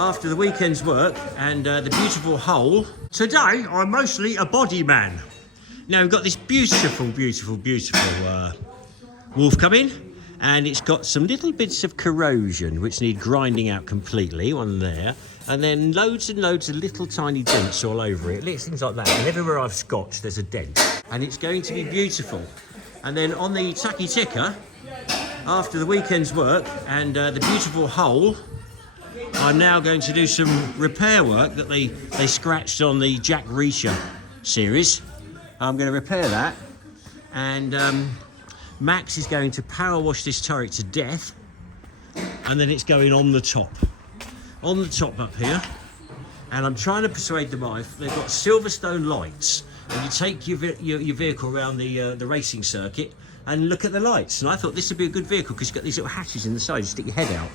after the weekend's work and the beautiful hull. Today, I'm mostly a body man. Now, we've got this beautiful wolf coming, and it's got some little bits of corrosion which need grinding out completely, one there, and then loads and loads of little tiny dents all over it, little things like that, and everywhere I've scotched there's a dent, and it's going to be beautiful. And then on the Tacticas, after the weekend's work and the beautiful hull, I'm now going to do some repair work that they scratched on the Jack Reacher series. I'm going to repair that, and Max is going to power wash this turret to death, and then it's going on the top up here. And I'm trying to persuade the wife. They've got Silverstone lights, and you take your vehicle around the racing circuit and look at the lights. And I thought this would be a good vehicle because it's got these little hatches in the side. You stick your head out.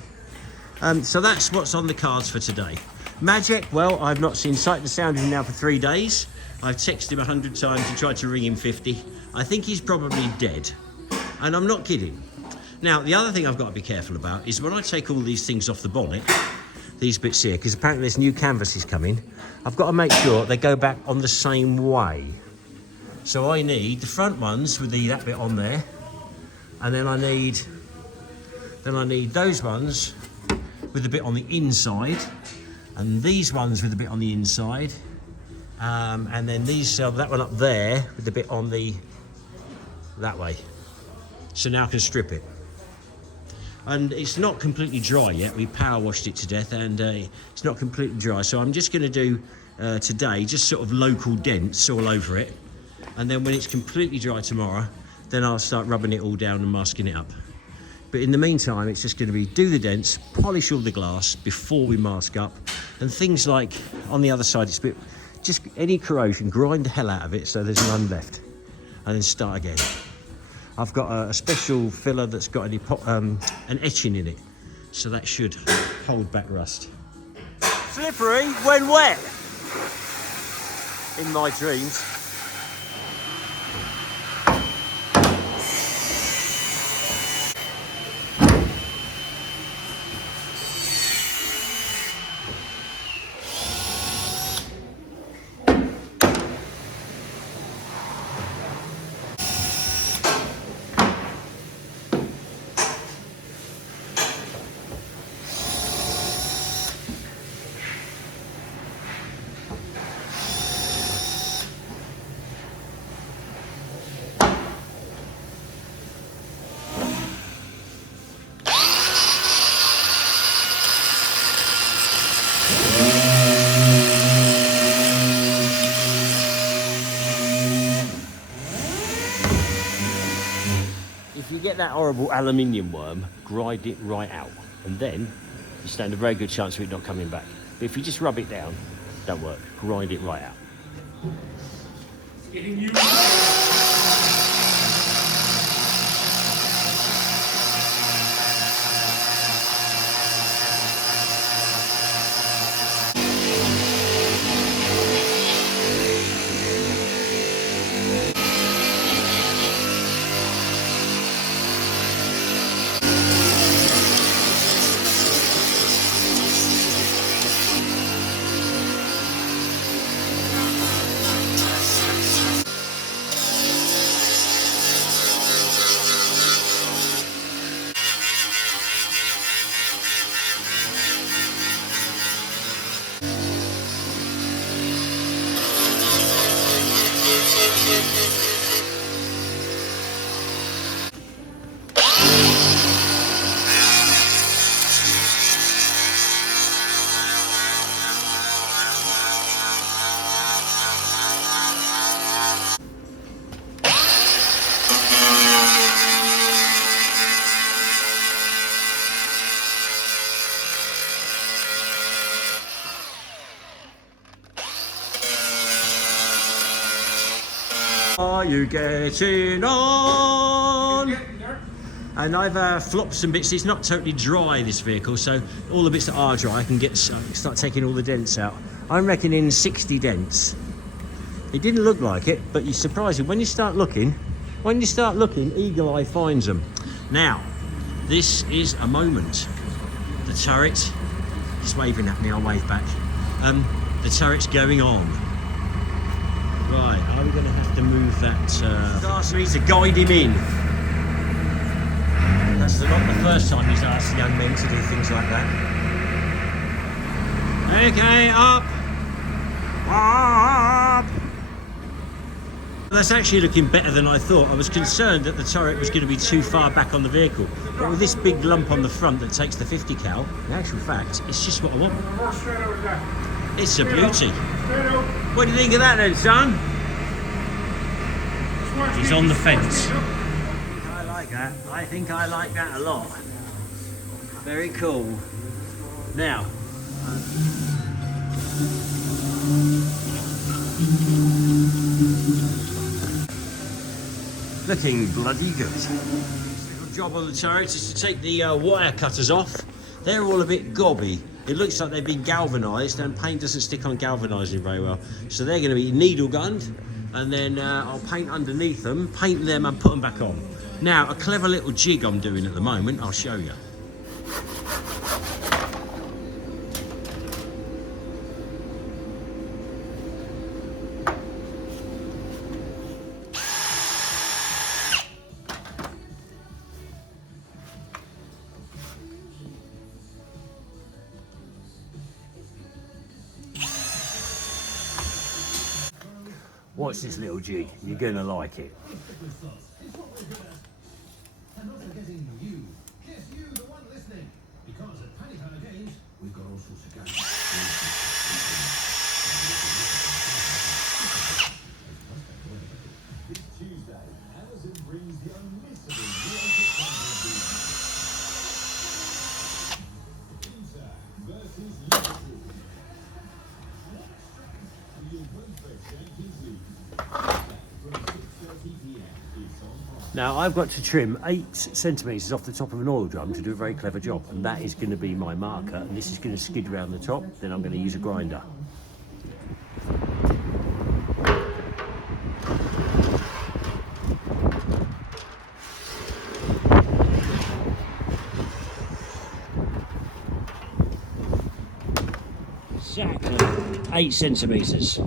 So that's what's on the cards for today. Magic, well, I've not seen sight and sound of him now for 3 days. I've texted him 100 times and tried to ring him 50. I think he's probably dead. And I'm not kidding. Now, the other thing I've got to be careful about is when I take all these things off the bonnet, these bits here, because apparently there's new canvases coming, I've got to make sure they go back on the same way. So I need the front ones with that bit on there, and then I need those ones with the bit on the inside, and these ones with the bit on the inside, and then these that one up there with the bit on that way. So now I can strip it. And it's not completely dry yet. We power washed it to death, and it's not completely dry. So I'm just going to do today just sort of local dents all over it, and then when it's completely dry tomorrow, then I'll start rubbing it all down and masking it up. But in the meantime, it's just going to be do the dents, polish all the glass before we mask up, and things like on the other side, it's a bit, just any corrosion, grind the hell out of it so there's none left, and then start again. I've got a special filler that's got an etching in it, so that should hold back rust. Slippery when wet, in my dreams. If you get that horrible aluminium worm, grind it right out, and then you stand a very good chance of it not coming back. But if you just rub it down, don't work. Grind it right out. It's getting you. Are you getting on? And I've flopped some bits. It's not totally dry, this vehicle, so all the bits that are dry I can start taking all the dents out. I'm reckoning 60 dents. It didn't look like it, but you're surprised when you start looking. Eagle Eye finds them. Now, this is a moment. The turret He's waving at me, I'll wave back. The turret's going on. Right, are we going to have to move that? Asked me to guide him in. That's not the first time he's asked young men to do things like that. Okay, up! Up! That's actually looking better than I thought. I was concerned that the turret was going to be too far back on the vehicle. But with this big lump on the front that takes the 50 cal, in actual fact, it's just what I want. It's a beauty. What do you think of that then, son? He's on the fence. I like that. I think I like that a lot. Very cool. Now, looking bloody good. Little job on the turret is to take the wire cutters off. They're all a bit gobby. It looks like they've been galvanised, and paint doesn't stick on galvanising very well. So they're going to be needle gunned, and then I'll paint underneath them, paint them and put them back on. Now, a clever little jig I'm doing at the moment, I'll show you. Watch this little jig, you're gonna like it. And not forgetting you. Yes, you, the one listening. Because at Panic Hire Games, we've got all sorts of games. This Tuesday, Amazon brings the unmissable Inter versus Liverpool. Your welfare Champions League. From 6:30 p.m. It's on. Now I've got to trim 8 centimetres off the top of an oil drum to do a very clever job, and that is going to be my marker, and this is going to skid around the top, then I'm going to use a grinder. Exactly 8 centimetres.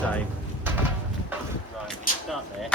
Same. Right, we start there.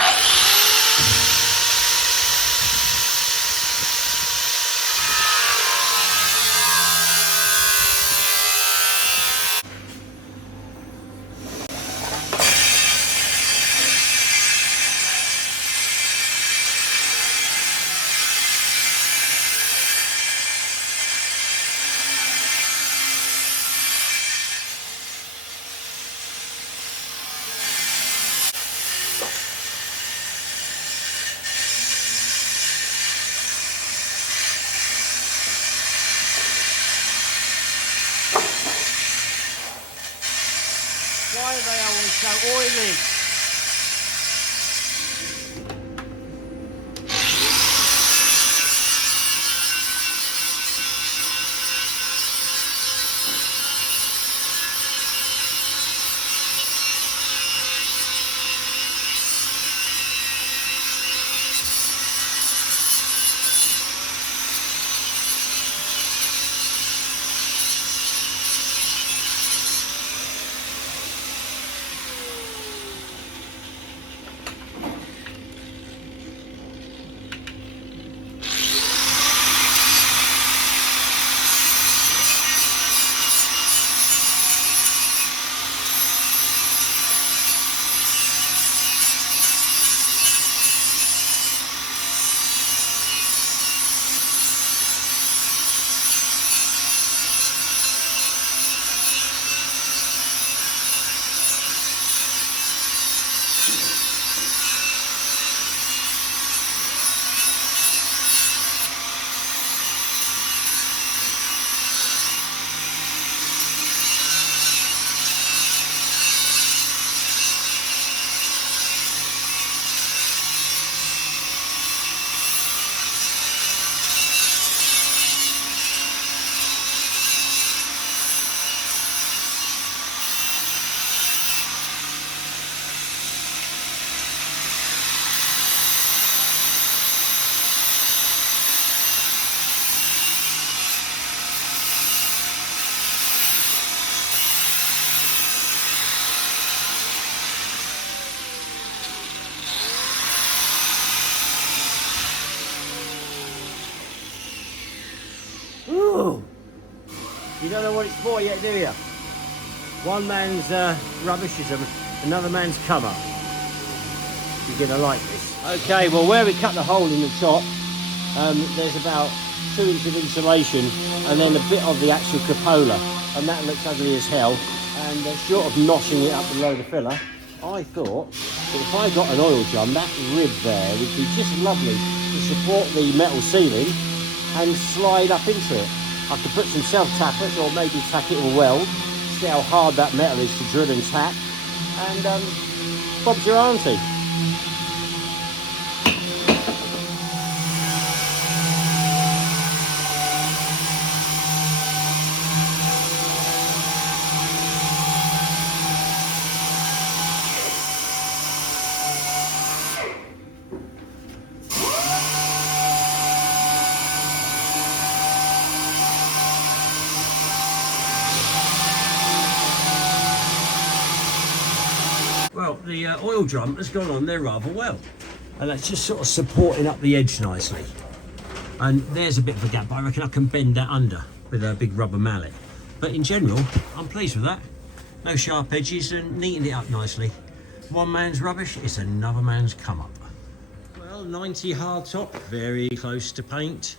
Why are they always so oily? don't know what it's for yet, do you? One man's rubbish is another man's come up. You're gonna like this. Okay, well where we cut the hole in the top, there's about 2 inches of insulation and then a bit of the actual cupola, and that looks ugly as hell. And short of notching it up below the filler, I thought that if I got an oil drum, that rib there would be just lovely to support the metal ceiling and slide up into it. I could put some self-tappers or maybe tack it with a weld, see how hard that metal is to drill and tap, and Bob's your auntie. Well, the oil drum has gone on there rather well, and that's just sort of supporting up the edge nicely. And there's a bit of a gap, but I reckon I can bend that under with a big rubber mallet. But in general, I'm pleased with that. No sharp edges and neatened it up nicely. One man's rubbish is another man's come up. Well, 90 hard top, very close to paint.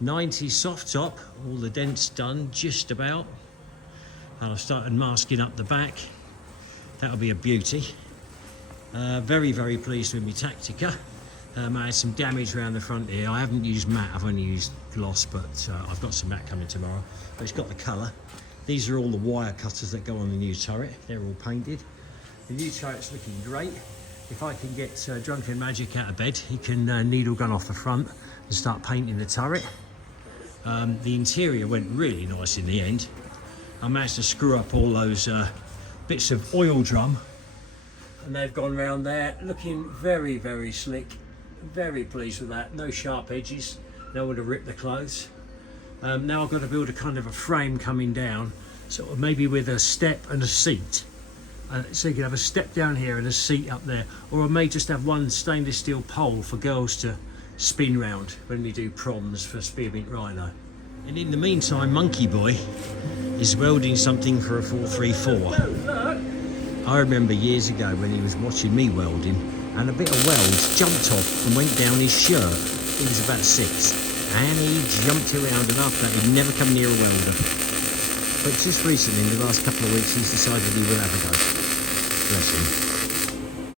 90 soft top, all the dents done just about. And I've started masking up the back. That'll be a beauty. Very, very pleased with my Tactica. I had some damage around the front here. I haven't used matte, I've only used gloss, but I've got some matte coming tomorrow. But it's got the colour. These are all the wire cutters that go on the new turret. They're all painted. The new turret's looking great. If I can get Drunken Magic out of bed, he can needle gun off the front and start painting the turret. The interior went really nice in the end. I managed to screw up all those bits of oil drum, and they've gone round there looking very, very slick. Very pleased with that. No sharp edges, no one to rip the clothes. Now I've got to build a kind of a frame coming down, sort of maybe with a step and a seat, so you can have a step down here and a seat up there, or I may just have one stainless steel pole for girls to spin round when we do proms for Spearmint Rhino. And in the meantime, Monkey Boy is welding something for a 434. I remember years ago when he was watching me welding, and a bit of weld jumped off and went down his shirt. He was about 6, and he jumped around, and after that he'd never come near a welder. But just recently, in the last couple of weeks, he's decided he will have a go. Bless him.